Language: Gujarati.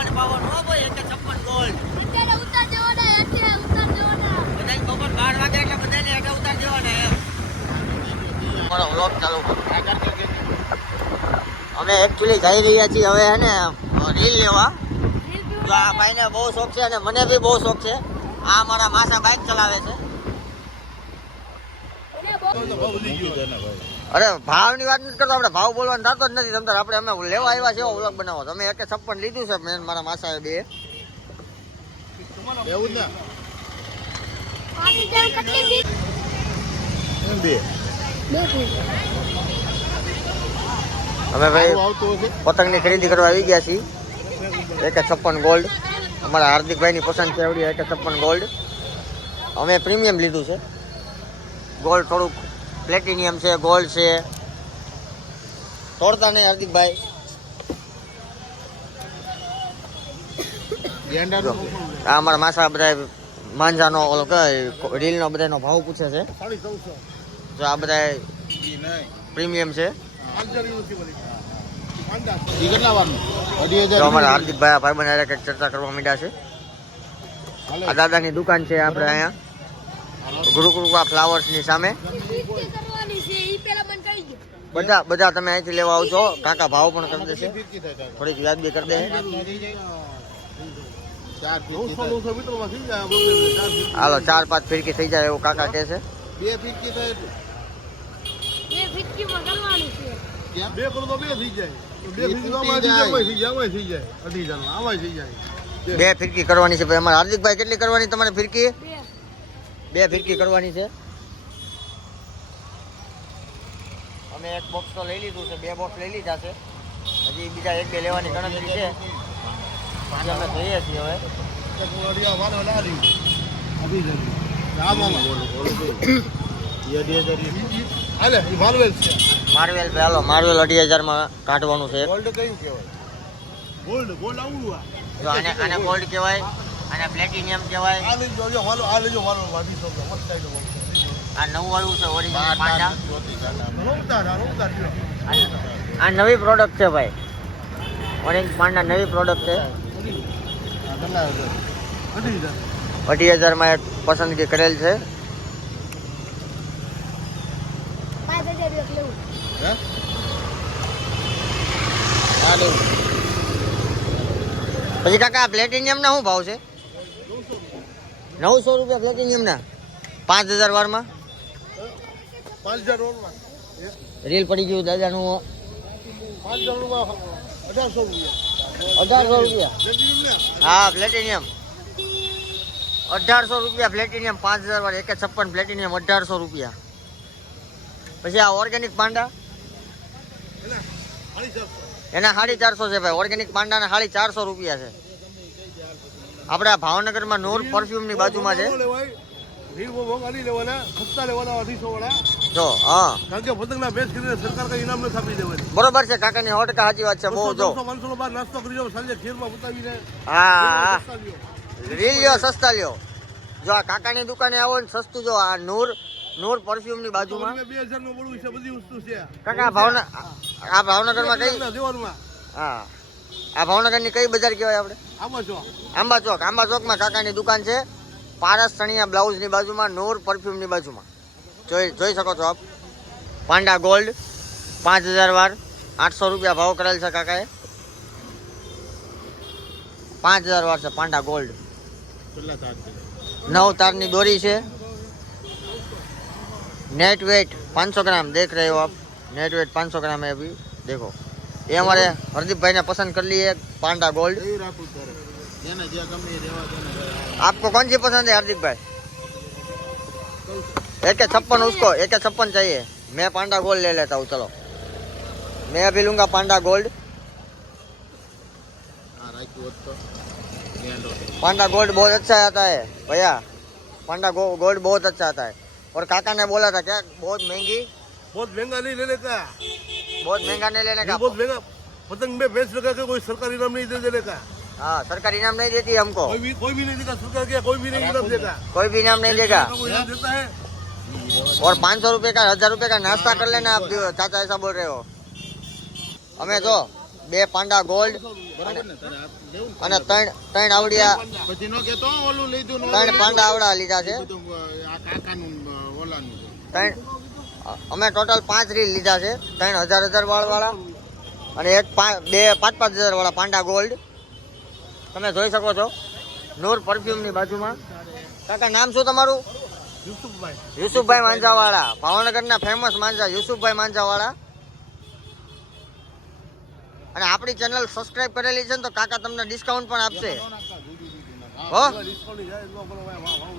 લેવાની પાવન હો ભાઈ 156 ગોલ્ડ અત્યારે ઉતાર દેવાના એટલે ઉતાર દેવાના બધાય ખબર 12 વાગે એટલે બધાને એટલે ઉતાર દેવાના એમ મારો વ્લોગ ચાલુ અમે એકચ્યુઅલી જઈ રહ્યા છીએ હવે હે ને રીલ લેવા તો આ ભાઈને બહુ શોખ છે અને મને બી બહુ શોખ છે આ મારા માસા બાઇક ચલાવે છે અરે ભાવની વાત નથી કરતો આપણે ભાવ બોલવાનું થતો જ નથી તમતાર આપણે અમે લેવા આવ્યા છે એવો વ્લોગ બનાવો તમે 156 લીધું છે મેં મારા માસાએ બે એવું ને પાણી જેમ કેટલી ફીટ એમ બે અમે ભાઈ આવતું હશે પતંગની ખરીદી કરવા આવી ગયા છીએ 156 ગોલ્ડ અમારા હાર્દિકભાઈની પસંદ છે એવડી 156 ગોલ્ડ અમે પ્રીમિયમ લીધું છે ગોલ્ડ થોડુંક પ્લેટિનિયમ છે ગોલ્ડ છે તોડતા નહીં હાર્દિકભાઈ જો, આ અમારા માસા બધા માંજાનો ઓલો કઈ રીલનો બધાનો ભાવ પૂછે છે 1450 જો આ બધા પ્રીમિયમ છે કેટલા વાર જો અમારા હાર્દિકભાઈ આ ભાઈબંધ હારે કંઈક ચર્ચા કરવા માંડ્યા છે આ દાદાની દુકાન છે આપણે અહીંયા ગુરુકૃપા ફ્લાવર્સની સામે કરવાની છે ઈ પેલા મને કહી દે બધા તમે અહીંથી લેવા આવજો કાકા ભાવ પણ કરી દેશે થોડીક વ્યાજબી કરી દે હાલો 4-5 ફિરકી થઈ જાય એવું કાકા કહે છે બે ફીટકી થાય બે ફીટકીમાં કરવાની છે બે કરો તો બે થઈ જાય બે ફીટકી તો આમાં થઈ જાય આમાં થઈ જાય અઢી હજાર આમાં થઈ જાય 2 ફિરકી કરવાની છે ભાઈ અમારા હાર્દિકભાઈ કેટલી કરવાની તમારે ફિરકી બે 2 ફિરકી કરવાની છે અમે એક બોક્સ તો લઈ લીધું છે 2 બોક્સ લઈ લીધા છે હજી બીજા 1-2 લેવાની ગણતરી છે આજે અમે જઈએ છીએ હવે માર્વેલ ભાઈ હાલો માર્વેલ 2,500 માં કાઢવાનું છે ગોલ્ડ કયું કહેવાય ગોલ્ડ ગોલ્ડ આવું જો આને ગોલ્ડ કહેવાય આને પ્લેટિનિયમ કહેવાય આ લેજો આ લેજો વાલો વાડી તો મસ્ત થાય આ નવું આવ્યું છે ઓરિજિનલ પાંડા રોકતા આ નવી પ્રોડક્ટ છે ભાઈ ઓરેન્જ પાંડા નવી પ્રોડક્ટ છે 2,500 માં એક પસંદગી કરેલ છે 5000 એક લેવું હે આ લેવું પછી કાકા પ્લેટિનિયમ ના શું ભાવ છે 900 રૂપિયા પ્લેટિનિયમ ના 5,000 વારમાં 5000 રોલમાં રીલ પડી ગયું દાદાનું 5000 રૂપિયા 1800 રૂપિયા 1800 રૂપિયા હા પ્લેટિનિયમ 1800 રૂપિયા પ્લેટિનિયમ 5,000 વાર 156 પ્લેટિનિયમ 1800 રૂપિયા પછી આ ઓર્ગેનિક પાંડા એના 450 છે ભાઈ ઓર્ગેનિક પાંડાના 450 રૂપિયા છે આપણે આ ભાવનગરમાં નૂર પરફ્યુમની બાજુમાં છે જો હા કારણ કે પતંગના બેચ કરીને સરકાર કઈ ઇનામ નથી આપી દેવાની બરોબર છે કાકાની 100% સાચી વાત છે બહુ જો 500 બાદ નાસ્તો કરી જાવ સાંજે ખીરમાં બતાવીને હા રીલ લ્યો સસ્તા લ્યો જો આ કાકાની દુકાને આવો ને સસ્તું જો આ નૂર પરફ્યુમની બાજુમાં 2000 નું પડવું છે બધી વસ્તુ છે કાકા આ ભાવનગરમાં કઈ દેવાનમાં હા આ ભાવનગરની કઈ બજાર કહેવાય આપણે આમાં છો આંબા ચોકમાં કાકાની દુકાન છે પારસ ચણિયા બ્લાઉઝની બાજુમાં નૂર પરફ્યુમની બાજુમાં જોઈ શકો છો આપ પાંડા ગોલ્ડ 5,000 વાર 800 રૂપિયા ભાવ કરેલ છે કાકાએ 5,000 વાર છે પાંડા ગોલ્ડ 9 તારની દોરી છે नेट वेट 500 ग्राम देख रहे हो आप नेट वेट 500 ग्राम है अभी देखो ये हमारे हरदीप भाई ने पसंद कर ली है पांडा गोल्ड आपको कौन सी पसंद है हार्दिक भाई 156 उसको 156 चाहिए मैं पांडा गोल्ड ले लेता हूँ चलो मैं अभी लूंगा पांडा गोल्ड पांडा गोल्ड बहुत अच्छा आता है भैया पांडा गोल्ड बहुत अच्छा आता है और काका ने बोला था क्या बहुत महंगा नहीं लेने का बहुत महंगा नहीं लेने का बहुत महंगा पतंग में बेच लगा के कोई सरकारी इनाम नहीं दे देने का हाँ सरकार इनाम नहीं देती हमको कोई भी नहीं देगा सरकार क्या कोई भी नहीं इनाम देगा कोई भी इनाम नहीं देगा इनाम देता है और 500 रुपए का 1,000 रुपए का नाश्ता कर लेना आप चाचा ऐसा बोल रहे हो हमें तो 2 પાંડા ગોલ્ડ બરાબર ને તારે આ લેવું ને? અને ત્રણ આવડિયા પછી નો કેતો ઓલું લીધું ને 3 પાંડા આવડા લીધા છે. બધું આ કાકાનું ઓલાનું છે. અમે ટોટલ 5 રીલ લીધા છે. 3,000 વાળા અને એક 5,000 વાળા પાંડા ગોલ્ડ. તમે જોઈ શકો છો નૂર પરફ્યુમની બાજુમાં. કાકા નામ શું તમારું? યુસુફભાઈ યુસુફભાઈ માંજાવાળા, ભાવનગરના ફેમસ માંજા યુસુફભાઈ માંજાવાળા. અને આપણી ચેનલ સબસ્ક્રાઇબ કરેલી છે ને તો કાકા તમને ડિસ્કાઉન્ટ પણ આપશે. હો ડિસ્કાઉન્ટ જાય એટલો બોલો ભાઈ વાહ વાહ